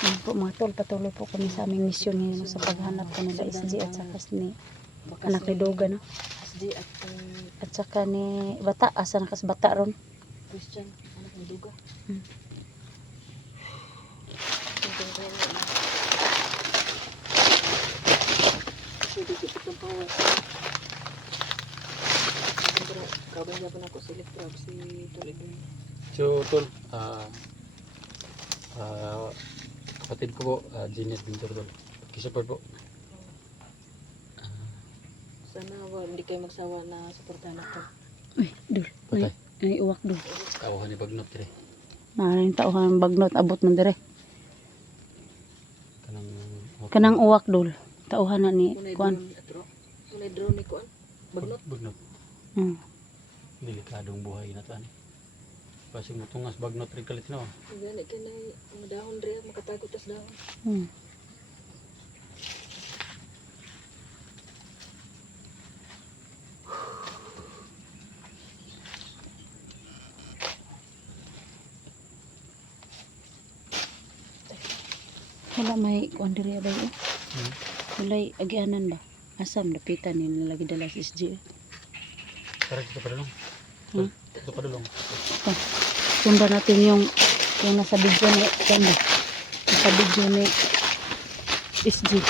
Yan po mga tol, patuloy po kami sa aming misyon ngayon sa paghanap ko nila SG at saka ni anak ni Doga, no? SG At saka ni Bata, asa nakas Bata ron. Christian, anak ni Duga. Dikit-dikit ang power. Kabay niya pa na ako sa electric si Tulig. So, tol, kapatid ko po, Jeanette Bintor, tol. Pakisupport po. Sana hindi kayo magsawa na suportahan ako. Uy, Dol. Uy, Patay. ay uwak Dol. Tawahan ni Bagnot, dire. Maraming tauhan bagnot, abot man dire. Kanang Kanang uwak Dol. Tauhan na ni Kunay Kuan. drone atro. Kunay drone ni Kuan. Bagnot. Bagnot. Delikadong buhay na to, ani. Pasig mo tungas Bagnot rin kalit na, oh. Gani kay na mga dahon dre makatagot tas dahon. Wala may kuan diri abay. Walay agianan ba? Asam dapitan ni lagi dala sa SG. Tara, dito pa dulong. Dito pa dulong. Sundan natin yung nasa video ni Kuan. Nasa video ni SG.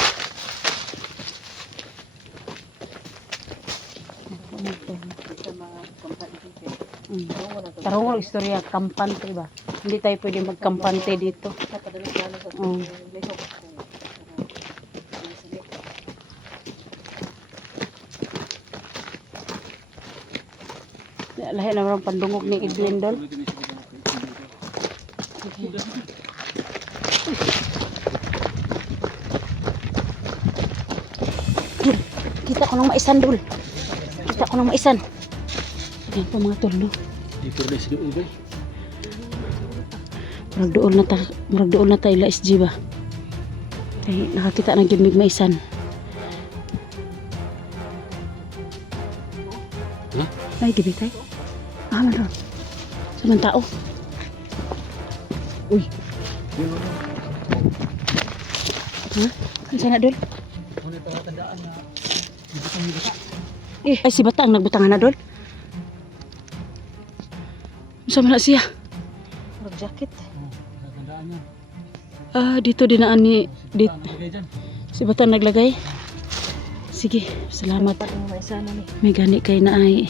Tarong istorya kampante ba? Hindi tayo pwede magkampante dito. Lahi na marang pandungog ni Edwin Dol. Kita ko nang maisan Dol. Kita ko nang maisan. Yan po mga tol, no? Dito rin sa doon, bay. Maragdool na tayo la SG ba? Ay, nakakita ng gimig maisan. Ha? Ay, gibig tayo. Man ron. Saman tao. Uy! Ha? Ano sana Dol? Ano ito natandaan na bibutang ni Bata? Ay, si Bata ang nagbutangan na Dol. Sama na siya. Jacket. Natandaan niya. Dito dinaan ni dit. Naglagay dyan. Si Bata naglagay. Sige, salamat. May gani kay na ay.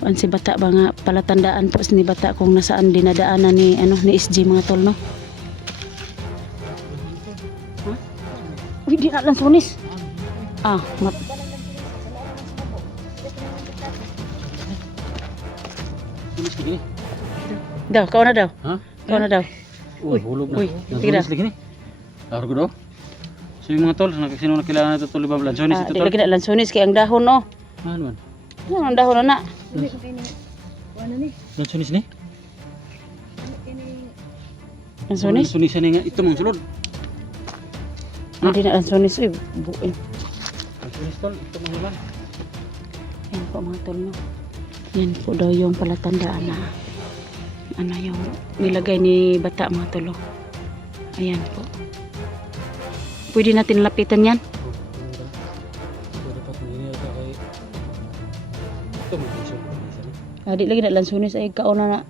Kuan si Bata ba nga palatandaan po ni Bata kung nasaan dinadaanan ni ni SG mga tol, no? Ha? Uy, di na lang sunis. Mat. Tulis lagi ni. Daw, kau na daw. Ha? Kau na daw. Uy, hulog na. Uy, Tulis lagi ni. Laro ko daw. So yung mga tol, sino nakilala na ito tol, Ibab Lansones ito Di tol? lagi na lang sunis kay ang dahon, no? Ano man? Ano ang dahon na? Lansones ni? Ang sunis? Lansones ni nga. Ito mga sulod. Hindi na lang sunis. Uy, buin. Lansones tol, ito mga hilan. Yan po mga tol, no? Yan po daw yung palatandaan na yung nilagay ni Bata mga tol, no? Ayan po. Pwede natin lapitan yan. Dapat hindi ito kay... Ito mga sulod. Di lagi na lang sunis ay kauna na.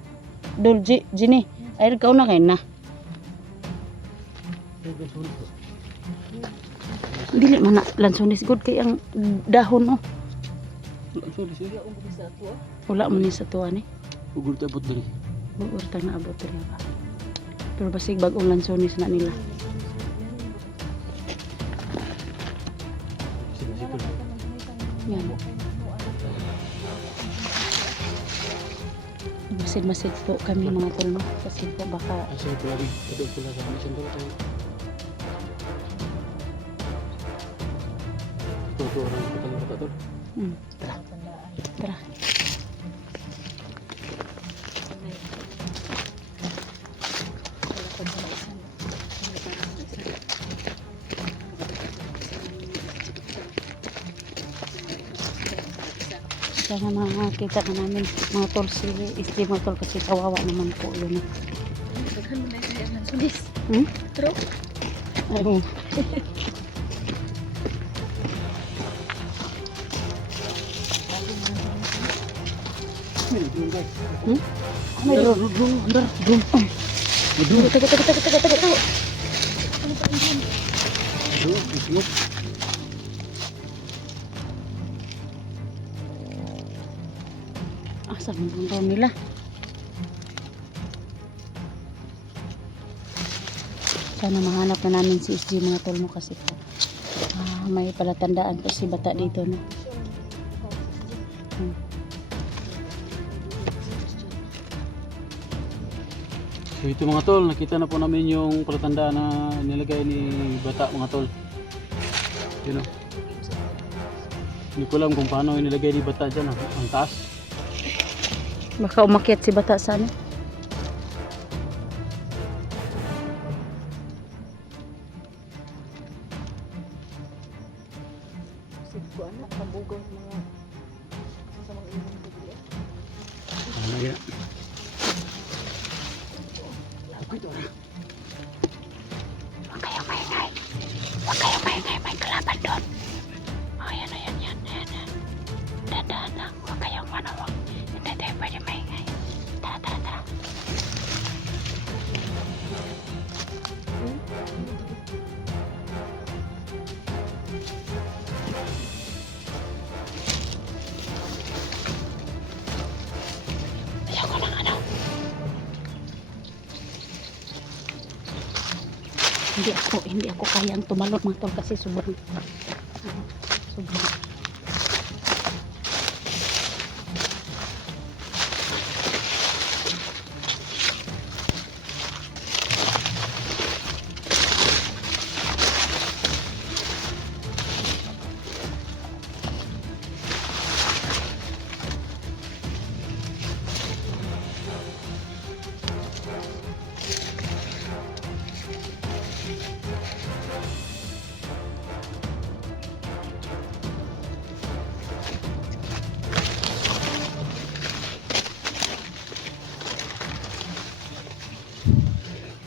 Dol, Gini. Ay kauna kayo na. Dili man na lansunis good kay ang dahon, oh. Lansones ni. Wala man ni sa tuwa ni. Ugol tabot dali. Buurtang na abot rin ba. Pero basig bagong lansunis na nila. Sipol. Yan. Masid-masid po kami mga tol, no? Kasi po baka Asa ko lagi. Ito pula sa mission daw tayo. Ito orang kita ng Bata tol. Tara. Sana makakita ka namin mga tol si mga tol kasi kawawa naman po yun. Dis. Hmm? True. Ay, oh. Hmm? Ano yun? Drum. Tago. Asa mo ang drum nila? Sana mahanap na namin si SG mga tol mo kasi po. May palatandaan po si bata dito no. Hmm. So ito mga tol, nakita na po namin yung palatandaan na nilagay ni bata mga tol. Yun o. Hindi ko alam kung paano nilagay ni bata dyan, ang taas. Baka umakyat si bata sa ano. Sigko ano, kabugaw mga sa mga ibang bibili. Ano na yun? Huwag kayong maingay. Huwag kayong maingay. May kalaban doon. Oh, yan. Dadaan lang. Huwag kayong manawag. Hindi tayo pwede maingay. Tara. Ayoko ng ano. Hindi ako kayang tumalon mga tol kasi sobrang.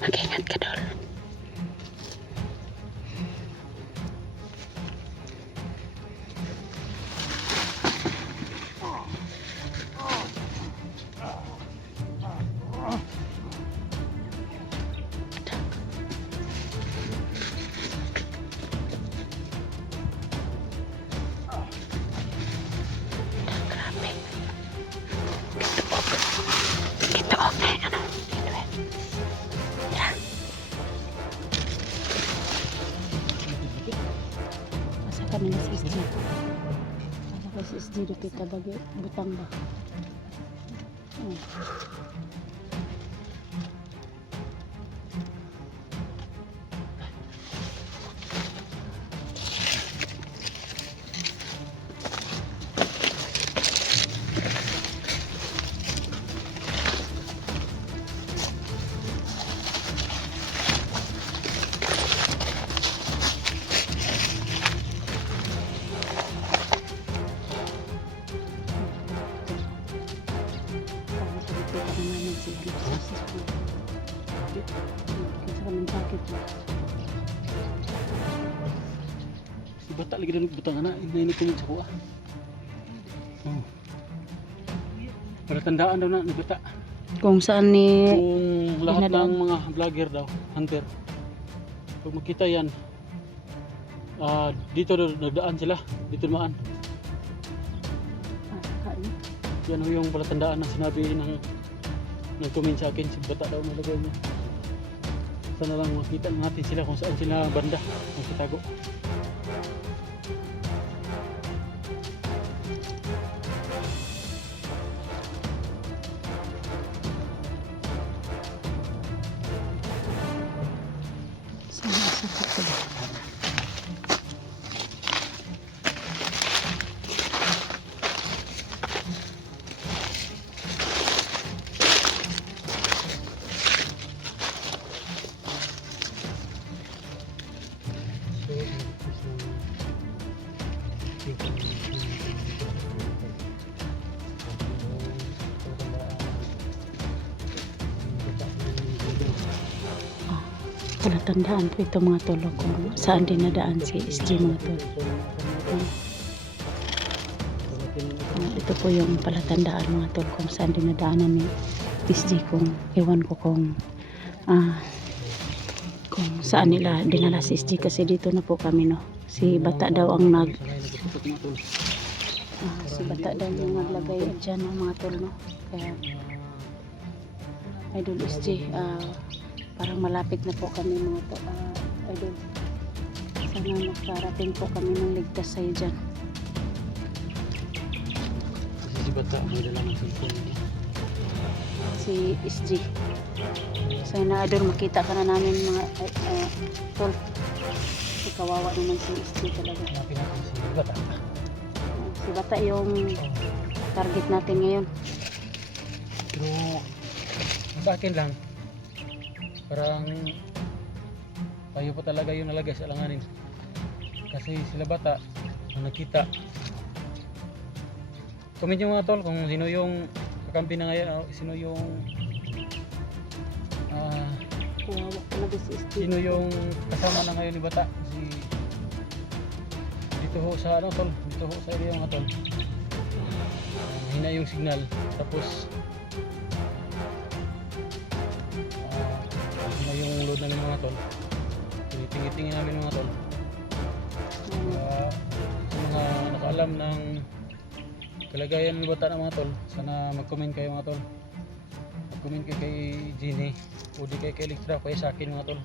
Mag-ingat ka dol. Grabe. Gituog na ano. Tara. Masa kami na si SG. Masa ka si SG do kita bagi butang ba? Oh. Si bata lagi dalam butang anak, ini tumit sa kuha. Oh. Palatandaan daw na ni bata. Kung saan ni Kung lahat Dinadaan. ng mga vlogger daw, hunter, pag makita yan, dito nagdaan sila, dito naman. Yan ho yung palatandaan na sinabi ng nag-comment sa akin, si bata daw nalagay niya. Sana lang makita natin sila kung saan sila banda nagtatago. palatandaan po ito mga tol kung saan din nadaan si SG mga tol. Ito po yung palatandaan mga tol kung saan din nadaanan ni SG, kung ewan ko kung saan nila dinala si SG, kasi dito na po kami no. Si Bata daw ang si Bata daw yung naglagay dyan ng mga tol no. Kaya Idol SG, parang malapit na po kami mga tol. Idol, sana makarating po kami ng ligtas sa'yo dyan. Kasi si Bata may dala ng cellphone niya. Si SG, sana Idol makita ka na namin mga tol. Kasi kawawa naman si SG talaga. Hanapin natin si Bata. Si Bata yung target natin ngayon. Pero sa akin lang, parang tayo pa talaga yung nalagay sa alanganin. Kasi sila Bata ang nakita. Comment nyo mga tol kung sino yung kakampi na ngayon, sino yung Kawawa talaga si SG. sino yung kasama na ngayon ni Bata. Kasi dito ho sa tol, dito ho sa area mga tol, mahina yung signal. Tapos mahina yung load namin mga tol. Tinitingin namin mga tol. Sa mga nakaalam ng kalagayan ng Bata na mga tol, sana mag-comment kayo mga tol. Mag-comment kayo kay Jeannie o di kay Electra, kaya sa akin mga tol.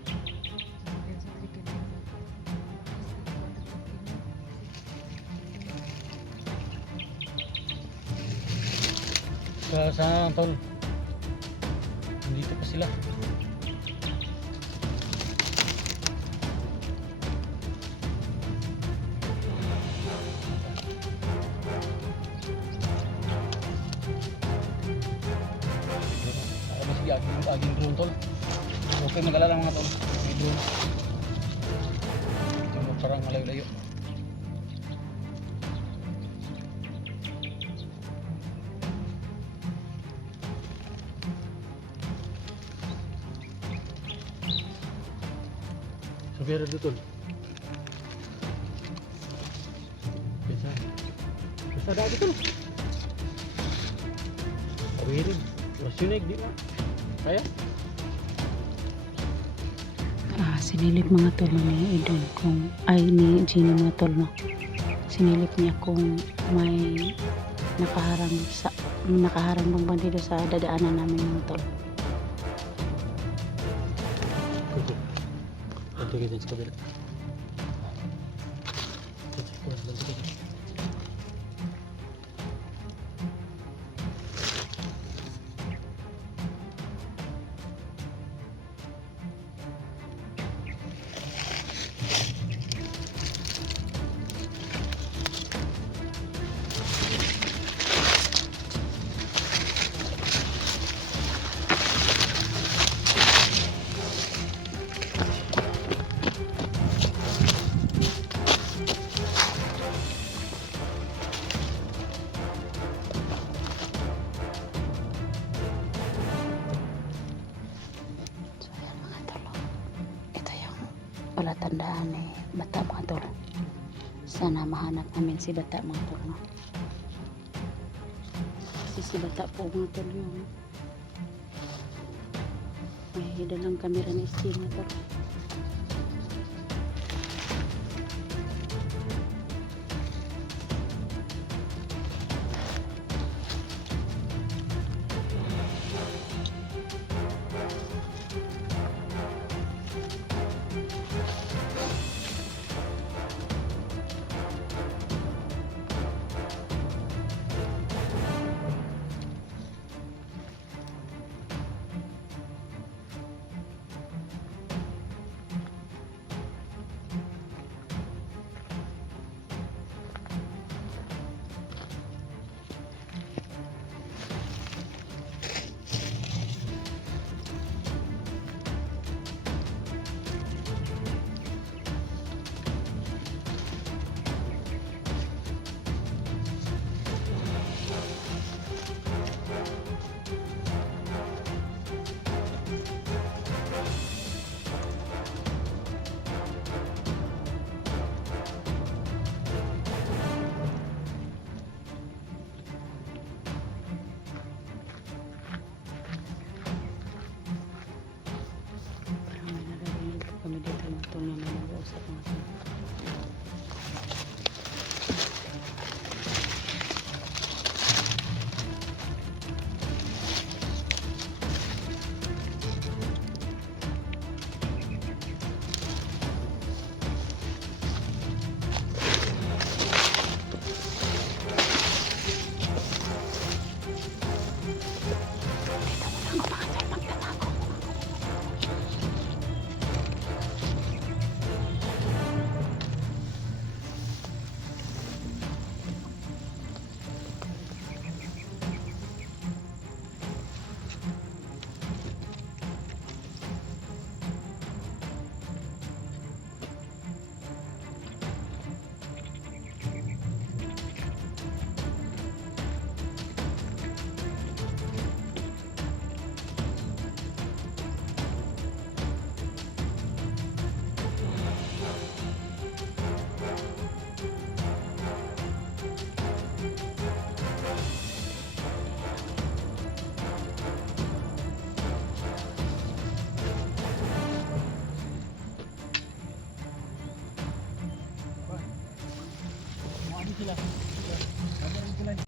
Sana tol, nandito pa sila. Sige, aging drone tol. Okay, mag-alala mga tol. May drone. Ito mo parang malayo-layo. So, pero dito tol. Bisa dahil tol. Kawirin. Masunig di na. Kaya? Sinilip mga tol ni Idol kung ni Jeannie mga tol no. Sinilip niya kung may nakaharang bang bandido sa dadaanan namin mga tol. Ito kita sa kabila. Palatandaan ni Bata mga tol. Sana mahanap namin si Bata mga tol no? Kasi si Bata po mga tol yung may dalang kamera ni SG mga tol. sila.